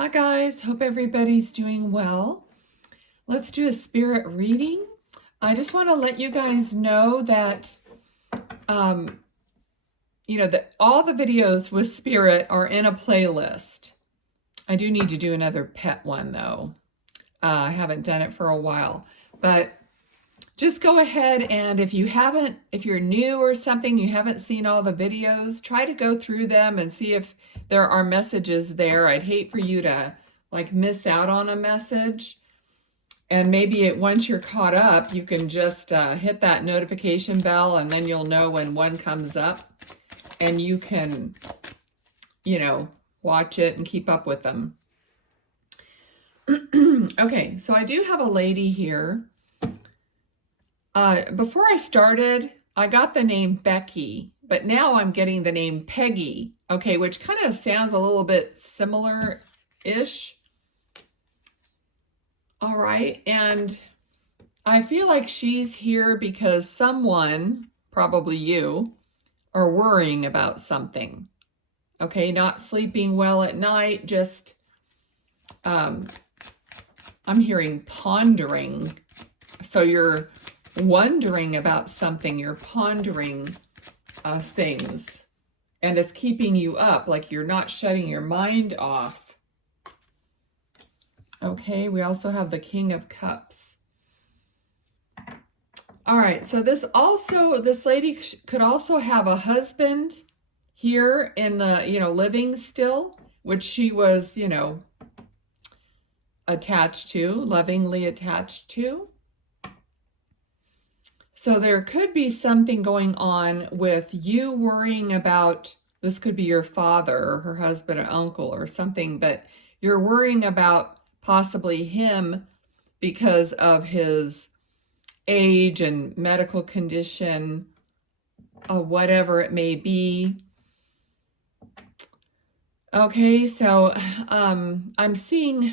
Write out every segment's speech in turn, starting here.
Hi guys, hope everybody's doing well. Let's do a spirit reading. I just want to let you guys know that that all the videos with spirit are in a playlist. I do need to do another pet one though. I haven't done it for a while, but just go ahead and if you're new or something, you haven't seen all the videos, try to go through them and see if there are messages there. I'd hate for you to like miss out on a message. And maybe once you're caught up, you can just hit that notification bell and then you'll know when one comes up and you can, watch it and keep up with them. Okay, so I do have a lady here. Before I started, I got the name Becky, but now I'm getting the name Peggy, okay, which kind of sounds a little bit similar-ish. All right, and I feel like she's here because someone, probably you, are worrying about something, okay, not sleeping well at night, just, I'm hearing pondering, so you're wondering about something, you're pondering things, and it's keeping you up, like you're not shutting your mind off. Okay, we also have the King of Cups. All right, so this lady could also have a husband here in the, living still, which she was, attached to, lovingly attached to. So there could be something going on with you worrying about, this could be your father or her husband or uncle or something, but you're worrying about possibly him because of his age and medical condition, whatever it may be. Okay, so I'm seeing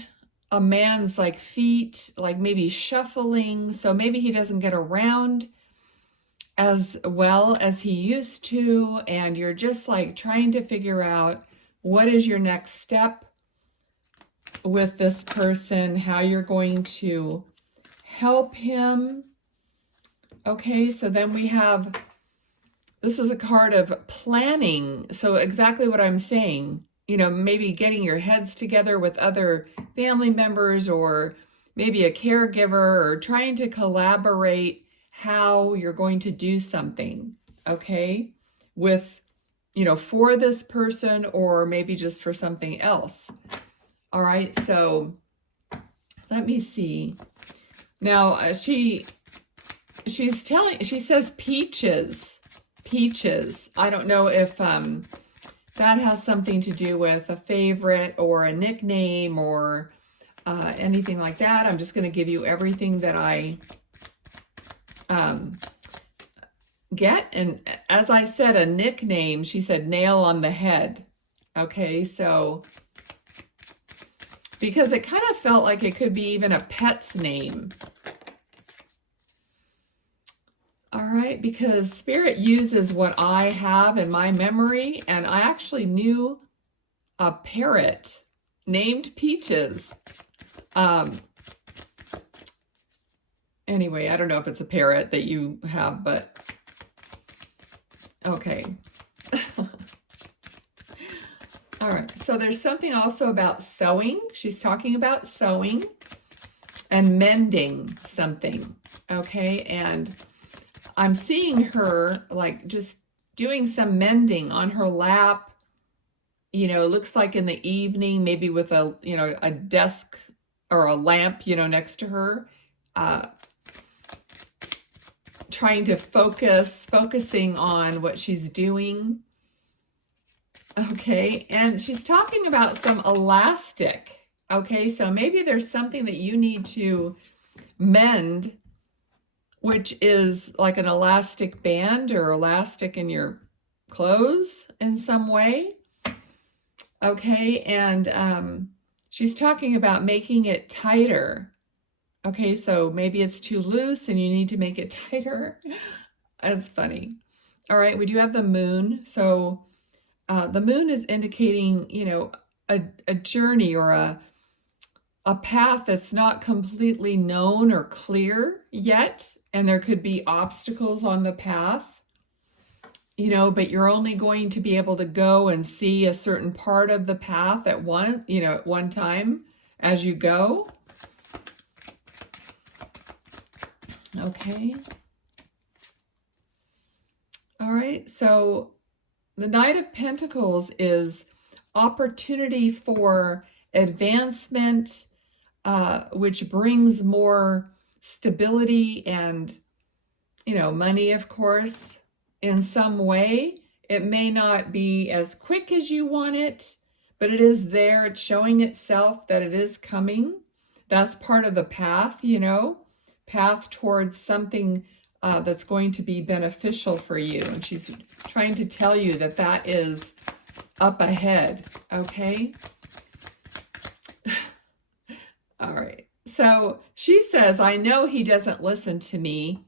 a man's like feet, like maybe shuffling, so maybe he doesn't get around as well as he used to, and you're just like trying to figure out what is your next step with this person, how you're going to help him. Okay, so then we have, this is a card of planning, so exactly what I'm saying, maybe getting your heads together with other family members or maybe a caregiver, or trying to collaborate how you're going to do something, okay, with, for this person or maybe just for something else. All right, so let me see. Now, she says peaches. I don't know if that has something to do with a favorite or a nickname or anything like that. I'm just going to give you everything that I get. And as I said, a nickname, she said nail on the head. Okay, so because it kind of felt like it could be even a pet's name. All right, because Spirit uses what I have in my memory, and I actually knew a parrot named Peaches. Anyway, I don't know if it's a parrot that you have, but okay. All right, so there's something also about sewing. She's talking about sewing and mending something, okay? And I'm seeing her like just doing some mending on her lap, looks like in the evening, maybe with a, a desk or a lamp, next to her, trying to focusing on what she's doing. Okay, and she's talking about some elastic. Okay, so maybe there's something that you need to mend, which is like an elastic band or elastic in your clothes in some way. Okay, and she's talking about making it tighter. Okay, so maybe it's too loose and you need to make it tighter. That's funny. All right, we do have the moon. So the moon is indicating, a journey or a path that's not completely known or clear yet, and there could be obstacles on the path, you know, but you're only going to be able to go and see a certain part of the path at one time as you go. Okay. All right, so the Knight of Pentacles is opportunity for advancement, which brings more stability and, you know, money, of course, in some way. It may not be as quick as you want it, but it is there. It's showing itself that it is coming. That's part of the path, you know, path towards something that's going to be beneficial for you. And she's trying to tell you that that is up ahead, okay? All right. So she says, I know he doesn't listen to me.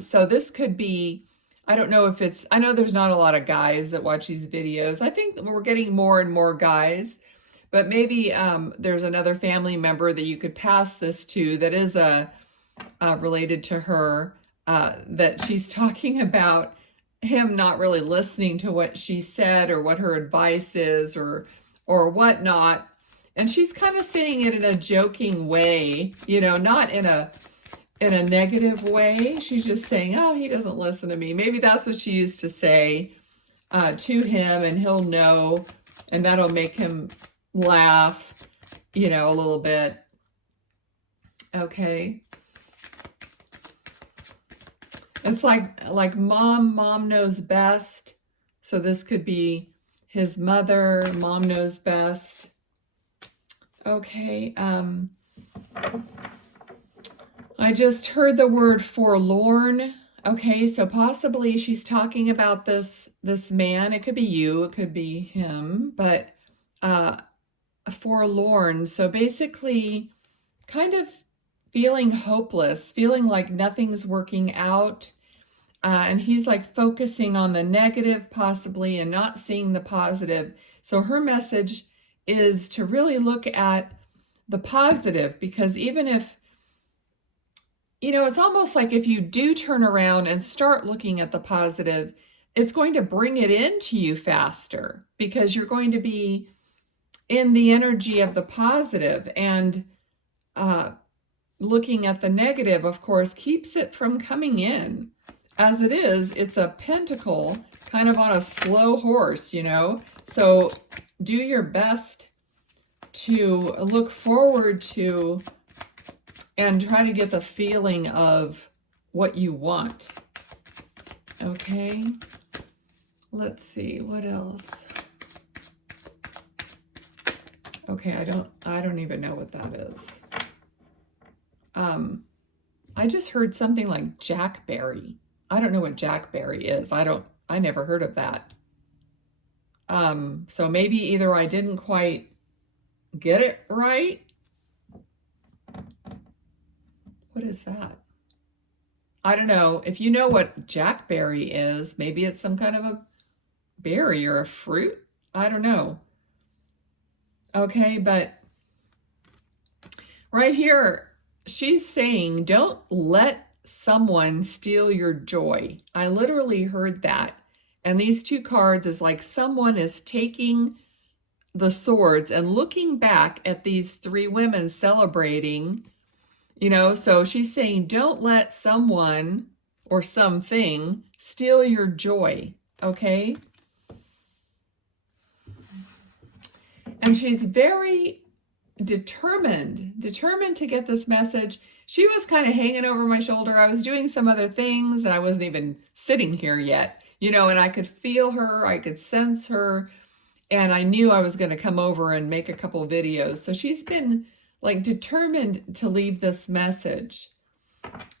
So this could be, I don't know if it's, I know there's not a lot of guys that watch these videos. I think we're getting more and more guys, but maybe there's another family member that you could pass this to that is related to her, that she's talking about him not really listening to what she said or what her advice is or whatnot. And she's kind of saying it in a joking way, you know, not in a negative way. She's just saying, oh, he doesn't listen to me. Maybe that's what she used to say to him, and he'll know, and that'll make him laugh, you know, a little bit. Okay. It's like mom knows best. So this could be his mother, mom knows best. Okay, I just heard the word forlorn. Okay, so possibly she's talking about this man. It could be you, it could be him, but forlorn. So basically kind of feeling hopeless, feeling like nothing's working out. And he's like focusing on the negative possibly and not seeing the positive. So her message is to really look at the positive, because even if, you know, it's almost like if you do turn around and start looking at the positive, it's going to bring it into you faster because you're going to be in the energy of the positive, and looking at the negative, of course, keeps it from coming in. As it is, it's a pentacle kind of on a slow horse, you know? So do your best to look forward to and try to get the feeling of what you want. Okay? Let's see, what else? Okay, I don't even know what that is. I just heard something like jackberry. I don't know what jackberry is. I never heard of that. So maybe either I didn't quite get it right. What is that? I don't know. If you know what jackberry is, maybe it's some kind of a berry or a fruit. I don't know. Okay, but right here, she's saying, don't let someone steal your joy. I literally heard that. And these two cards is like someone is taking the swords and looking back at these three women celebrating, you know, so she's saying, don't let someone or something steal your joy, okay? And she's very determined to get this message. She was kind of hanging over my shoulder. I was doing some other things and I wasn't even sitting here yet, you know, and I could feel her, I could sense her, and I knew I was going to come over and make a couple of videos. So she's been like determined to leave this message.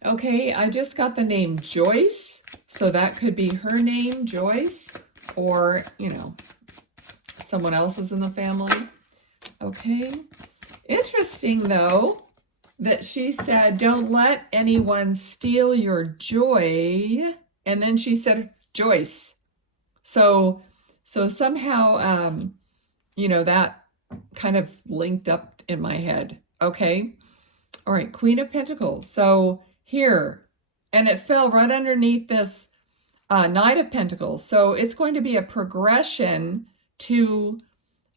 Okay, I just got the name Joyce. So that could be her name, Joyce, or, you know, someone else is in the family. Okay. Interesting, though, that she said, don't let anyone steal your joy. And then she said, Joyce. So somehow, that kind of linked up in my head. Okay. All right. Queen of Pentacles. So here, and it fell right underneath this Knight of Pentacles. So it's going to be a progression to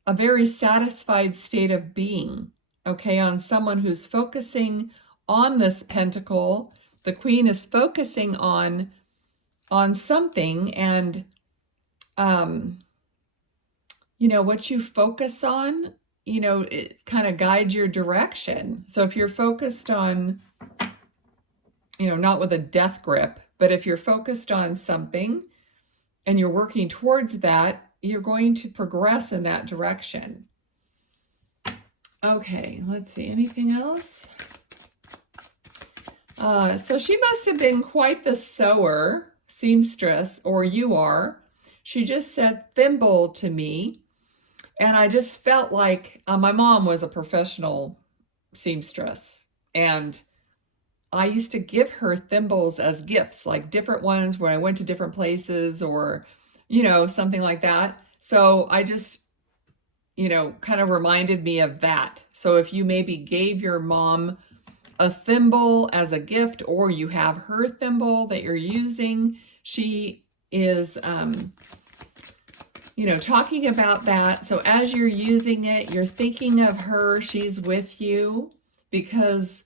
a very satisfied state of being. Okay. On someone who's focusing on this pentacle. The Queen is focusing on something, and what you focus on, it kind of guides your direction. So if you're focused on, not with a death grip, but if you're focused on something and you're working towards that, you're going to progress in that direction. Okay, let's see, anything else? So she must have been quite the sewer, seamstress, or you are. She just said thimble to me, and I just felt like my mom was a professional seamstress, and I used to give her thimbles as gifts, like different ones when I went to different places or, something like that. So I just, kind of reminded me of that. So if you maybe gave your mom a thimble as a gift, or you have her thimble that you're using, she is, talking about that. So as you're using it, you're thinking of her, she's with you, because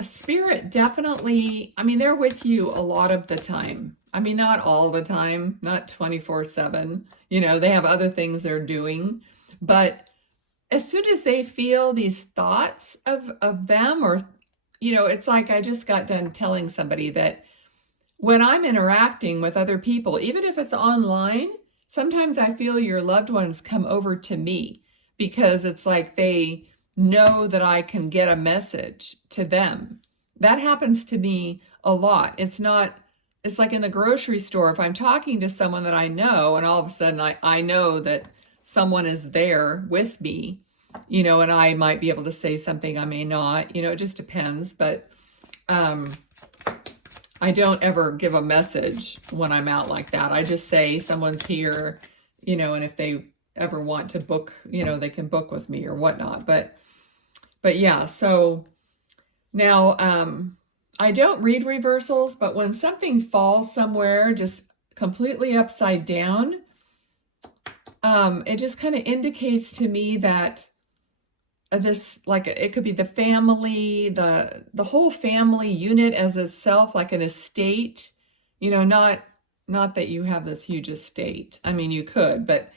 Spirit definitely, they're with you a lot of the time. Not all the time, not 24/7. They have other things they're doing. But as soon as they feel these thoughts of them, or, it's like I just got done telling somebody that when I'm interacting with other people, even if it's online, sometimes I feel your loved ones come over to me because it's like they know that I can get a message to them. That happens to me a lot. It's like in the grocery store, if I'm talking to someone that I know, and all of a sudden I know that someone is there with me, and I might be able to say something, I may not, it just depends. But I don't ever give a message when I'm out like that. I just say someone's here, and if they ever want to book, they can book with me or whatnot. But yeah, so now I don't read reversals, but when something falls somewhere just completely upside down, it just kind of indicates to me that this, like, it could be the family, the whole family unit as itself, like an estate, not that you have this huge estate. You could, but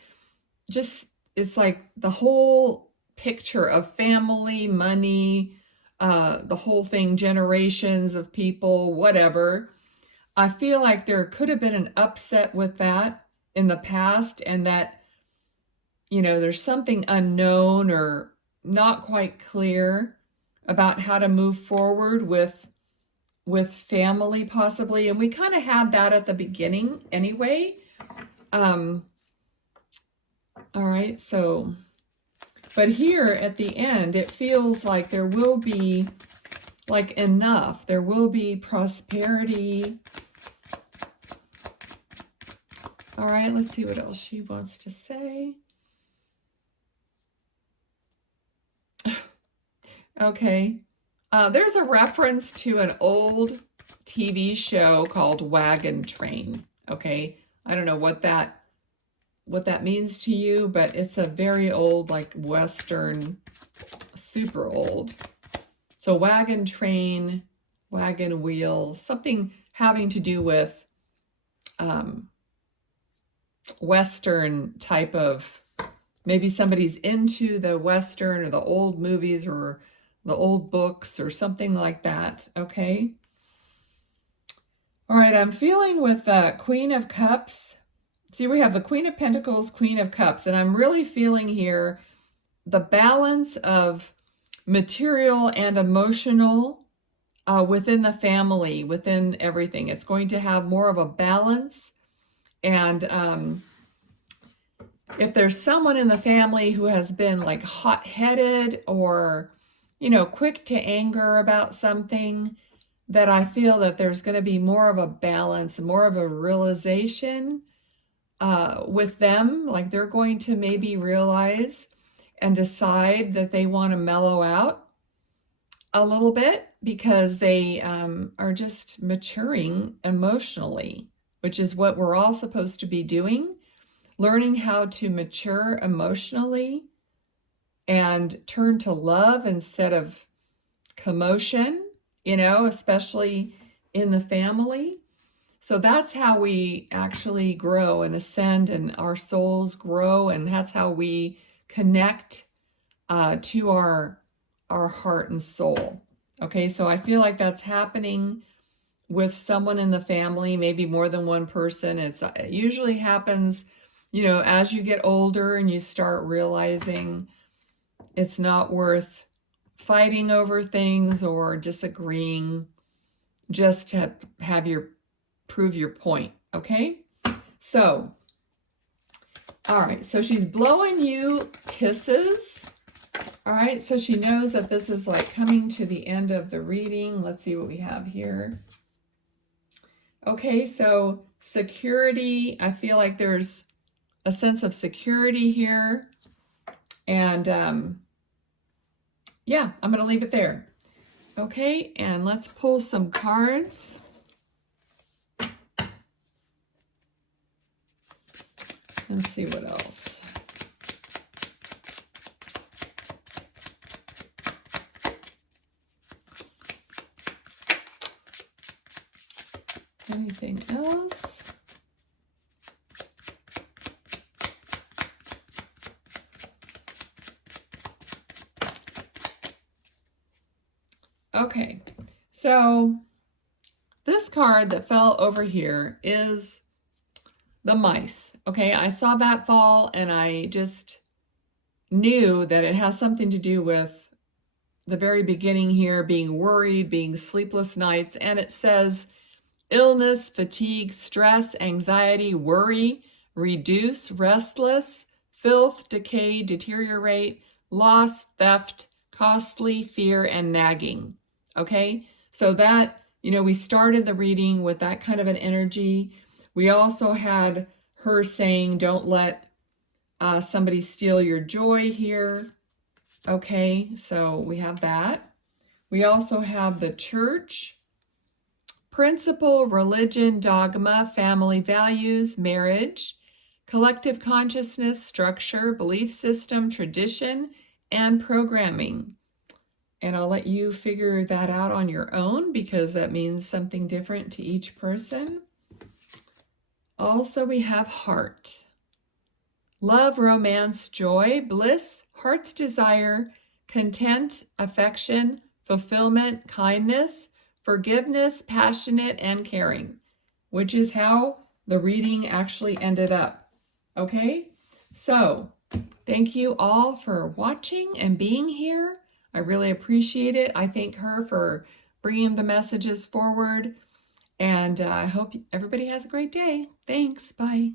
just, it's like the whole picture of family, money, the whole thing, generations of people, whatever. I feel like there could have been an upset with that in the past, and that, there's something unknown or not quite clear about how to move forward with family, possibly. And we kind of had that at the beginning anyway. All right, so, but here at the end, it feels like there will be like enough. There will be prosperity. All right, let's see what else she wants to say. Okay, there's a reference to an old TV show called Wagon Train. Okay, I don't know what that means to you, but it's a very old, like Western, super old. So wagon train, wagon wheel, something having to do with Western type of, maybe somebody's into the Western or the old movies or the old books or something like that. Okay. All right, I'm feeling with Queen of Cups. See, we have the Queen of Pentacles, Queen of Cups, and I'm really feeling here the balance of material and emotional within the family, within everything. It's going to have more of a balance. And if there's someone in the family who has been like hot-headed or, quick to anger about something, that I feel that there's going to be more of a balance, more of a realization with them, like they're going to maybe realize and decide that they want to mellow out a little bit because they are just maturing emotionally, which is what we're all supposed to be doing, learning how to mature emotionally and turn to love instead of commotion, especially in the family. So that's how we actually grow and ascend, and our souls grow, and that's how we connect to our heart and soul. Okay, so I feel like that's happening with someone in the family, maybe more than one person. It usually happens, as you get older and you start realizing it's not worth fighting over things or disagreeing just to prove your point. Okay, so all right, so she's blowing you kisses. All right, so she knows that this is like coming to the end of the reading. Let's see what we have here. Okay, so security. I feel like there's a sense of security here. And yeah, I'm going to leave it there. Okay, and let's pull some cards. Let's see what else. Anything else? Okay, so this card that fell over here is the mice. Okay, I saw that fall and I just knew that it has something to do with the very beginning here, being worried, being sleepless nights, and it says illness, fatigue, stress, anxiety, worry, reduce, restless, filth, decay, deteriorate, loss, theft, costly, fear, and nagging. Okay, so that, we started the reading with that kind of an energy. We also had her saying, don't let somebody steal your joy here. Okay, so we have that. We also have the church, principle, religion, dogma, family values, marriage, collective consciousness, structure, belief system, tradition, and programming. And I'll let you figure that out on your own because that means something different to each person. Also, we have heart. Love, romance, joy, bliss, heart's desire, content, affection, fulfillment, kindness, forgiveness, passionate, and caring, which is how the reading actually ended up. Okay, so thank you all for watching and being here. I really appreciate it. I thank her for bringing the messages forward, and I hope everybody has a great day. Thanks. Bye.